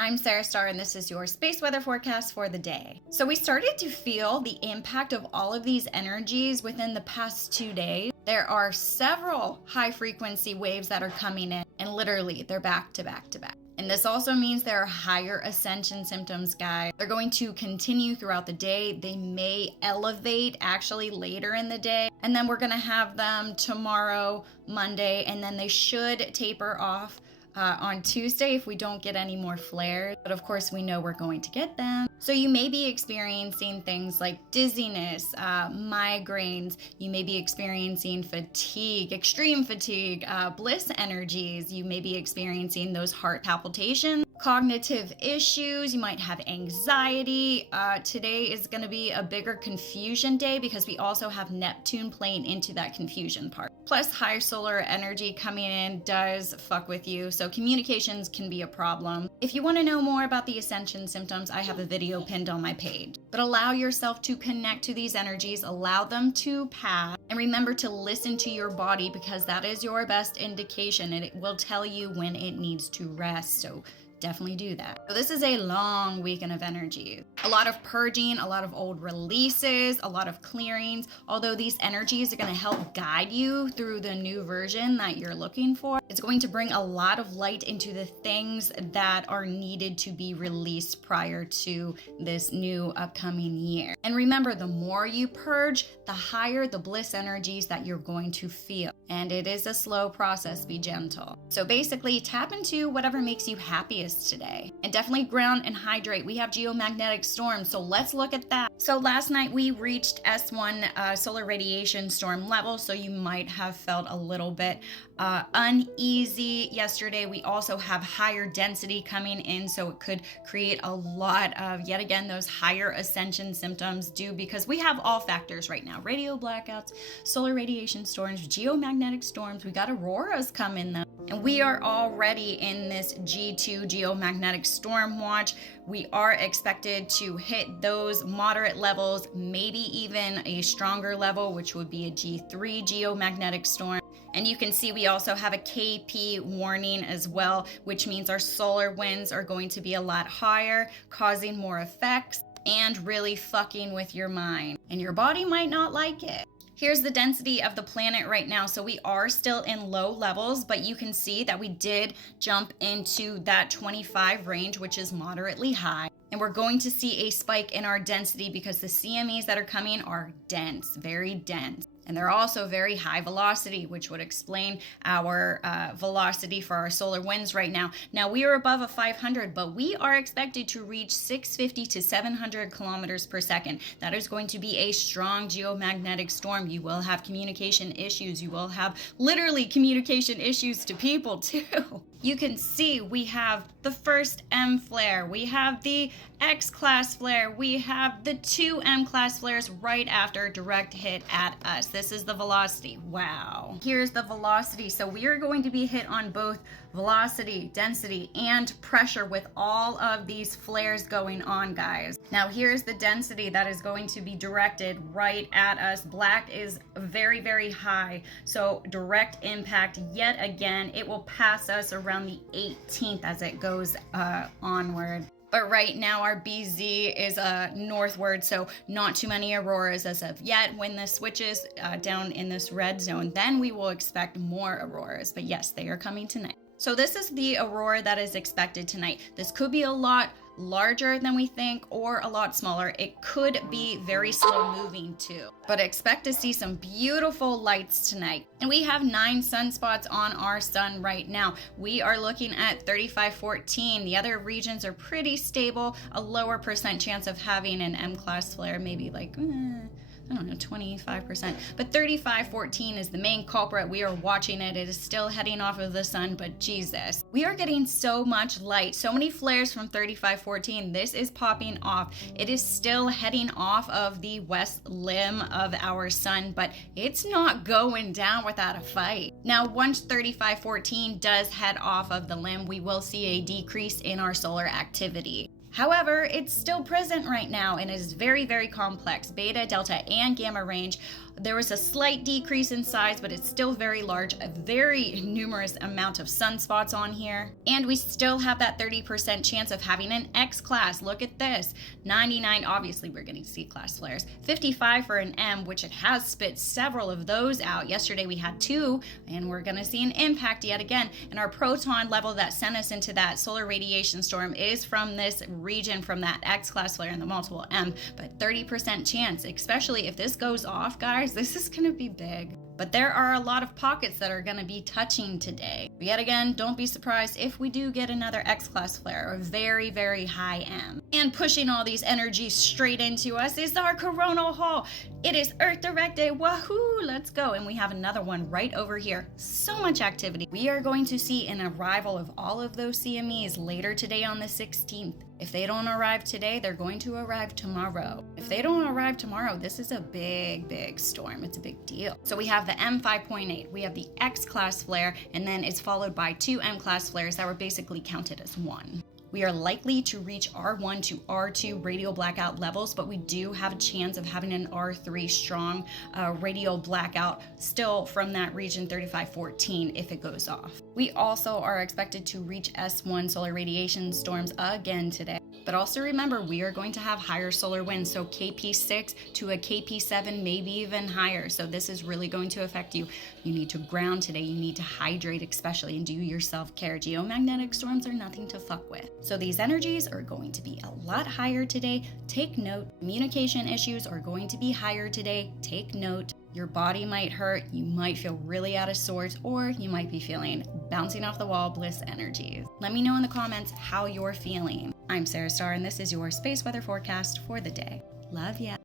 I'm Sarah Starr, and this is your space weather forecast for the day. So we started to feel the impact of all of these energies within the past 2 days. There are several high frequency waves that are coming in, and literally they're back to back to back. And this also means there are higher ascension symptoms, guys. They're going to continue throughout the day. They may elevate actually later in the day. And then we're going to have them tomorrow, Monday, and then they should taper off on Tuesday if we don't get any more flares. But of course, we know we're going to get them. So you may be experiencing things like dizziness, migraines. You may be experiencing fatigue, extreme fatigue, bliss energies. You may be experiencing those heart palpitations, cognitive issues. You might have anxiety. Today is going to be a bigger confusion day because we also have Neptune playing into that confusion part. Plus, high solar energy coming in does fuck with you, so communications can be a problem. If you want to know more about the ascension symptoms, I have a video pinned on my page. But allow yourself to connect to these energies, allow them to pass, and remember to listen to your body because that is your best indication and it will tell you when it needs to rest. So definitely do that. So this is a long weekend of energy. A lot of purging, a lot of old releases, a lot of clearings. Although these energies are going to help guide you through the new version that you're looking for, it's going to bring a lot of light into the things that are needed to be released prior to this new upcoming year. And remember, the more you purge, the higher the bliss energies that you're going to feel. And it is a slow process, be gentle. So basically, tap into whatever makes you happiest today. And definitely ground and hydrate. We have geomagnetic storms, so let's look at that. So last night we reached S1 solar radiation storm level, so you might have felt a little bit uneasy. Yesterday we also have higher density coming in, so it could create a lot of, yet again, those higher ascension symptoms due because we have all factors right now. Radio blackouts, solar radiation storms, geomagnetic storms. We got auroras coming though. And we are already in this G2 geomagnetic storm watch. We are expected to hit those moderate levels, maybe even a stronger level, which would be a G3 geomagnetic storm. And you can see we also have a KP warning as well, which means our solar winds are going to be a lot higher, causing more effects and really fucking with your mind. And your body might not like it. Here's the density of the planet right now. So we are still in low levels, but you can see that we did jump into that 25 range, which is moderately high. And we're going to see a spike in our density because the CMEs that are coming are dense, very dense. And they're also very high velocity, which would explain our velocity for our solar winds right now. Now, we are above a 500, but we are expected to reach 650 to 700 kilometers per second. That is going to be a strong geomagnetic storm. You will have communication issues. You will have literally communication issues to people too. You can see we have the first M flare, we have the X class flare, we have the 2 M class flares right after direct hit at us. This is the velocity. Wow. Here's the velocity. So we are going to be hit on both velocity, density, and pressure with all of these flares going on, guys. Now here's the density that is going to be directed right at us. Black is very, very high. So direct impact yet again. It will pass us around the 18th as it goes onward. But right now our BZ is northward, so not too many auroras as of yet. When this switches down in this red zone, then we will expect more auroras. But yes, they are coming tonight. So this is the aurora that is expected tonight. This could be a lot larger than we think or a lot smaller. It could be very slow moving too. But expect to see some beautiful lights tonight. And we have 9 sunspots on our sun right now. We are looking at 3514. The other regions are pretty stable. A lower percent chance of having an M-class flare, maybe like I don't know, 25%, but 3514 is the main culprit. We are watching it. It is still heading off of the sun, but Jesus. We are getting so much light, so many flares from 3514. This is popping off. It is still heading off of the west limb of our sun, but it's not going down without a fight. Now, once 3514 does head off of the limb, we will see a decrease in our solar activity. However, it's still present right now and is very, very complex. Beta, delta, and gamma range. There was a slight decrease in size, but it's still very large, a very numerous amount of sunspots on here. And we still have that 30% chance of having an X class. Look at this. 99, obviously we're getting C class flares. 55 for an M, which it has spit several of those out. Yesterday we had 2, and we're gonna see an impact yet again. And our proton level that sent us into that solar radiation storm is from this region, from that X class flare and the multiple M, but 30% chance, especially if this goes off, guys, this is gonna be big. But there are a lot of pockets that are going to be touching today. Yet again, don't be surprised if we do get another X-class flare or very, very high M. And pushing all these energies straight into us is our coronal hole. It is Earth directed. Wahoo! Let's go. And we have another one right over here. So much activity. We are going to see an arrival of all of those CMEs later today on the 16th. If they don't arrive today, they're going to arrive tomorrow. If they don't arrive tomorrow, this is a big, big storm. It's a big deal. So we have the M5.8, we have the X-class flare, and then it's followed by 2 M-class flares that were basically counted as 1. We are likely to reach R1 to R2 radial blackout levels, but we do have a chance of having an R3 strong radial blackout still from that region 3514 if it goes off. We also are expected to reach S1 solar radiation storms again today. But also remember, we are going to have higher solar winds, so KP6 to a KP7, maybe even higher. So this is really going to affect you. You need to ground today. You need to hydrate especially and do your self-care. Geomagnetic storms are nothing to fuck with. So these energies are going to be a lot higher today. Take note. Communication issues are going to be higher today. Take note. Your body might hurt, you might feel really out of sorts, or you might be feeling bouncing off the wall bliss energies. Let me know in the comments how you're feeling. I'm Sarah Starr, and this is your space weather forecast for the day. Love ya.